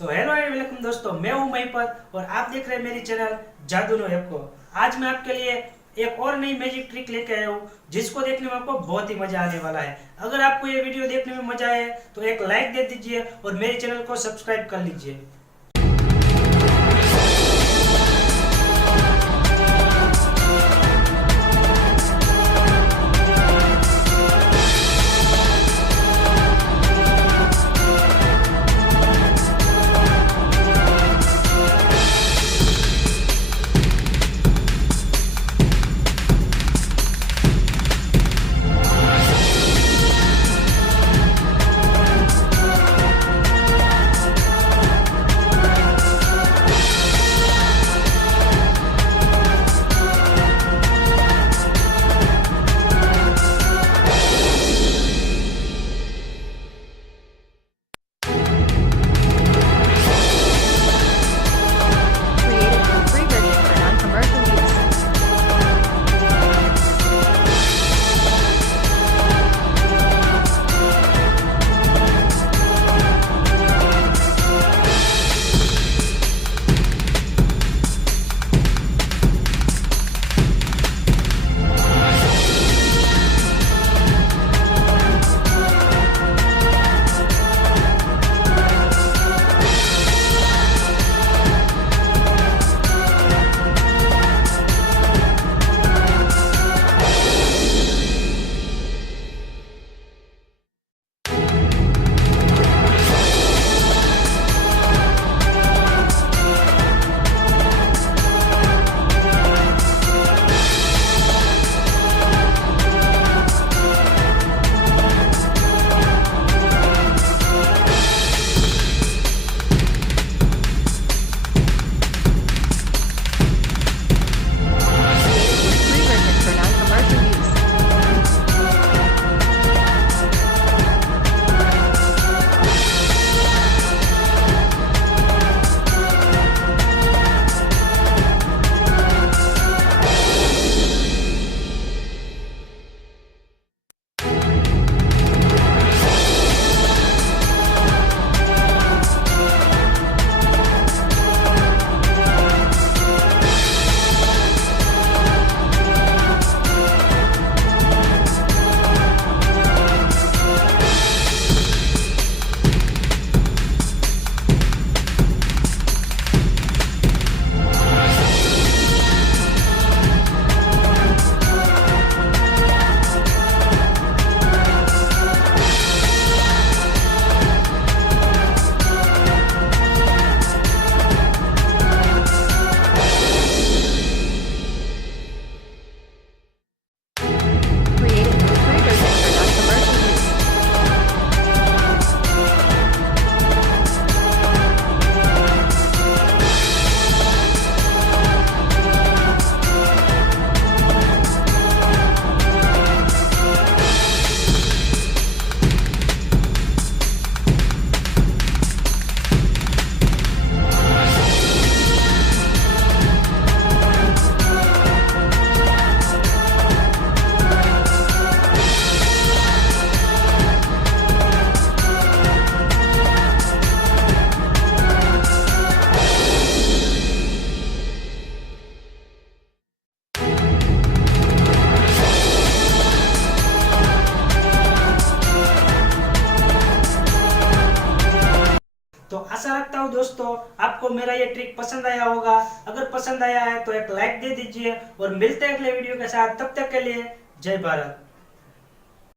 तो hello and welcome दोस्तों, मैं हूं महिपत और आप देख रहे हैं मेरी चैनल जादू नो ऐप को। आज मैं आपके लिए एक और नई मैजिक ट्रिक लेके आया हूं जिसको देखने में आपको बहुत ही मजा आने वाला है। अगर आपको ये वीडियो देखने में मजा आए तो एक लाइक दे दीजिए और मेरे चैनल को सब्सक्राइब कर लीजिए। तो आशा रखता हूँ दोस्तों आपको मेरा ये ट्रिक पसंद आया होगा। अगर पसंद आया है तो एक लाइक दे दीजिए और मिलते हैं अगले वीडियो के साथ। तब तक के लिए जय भारत।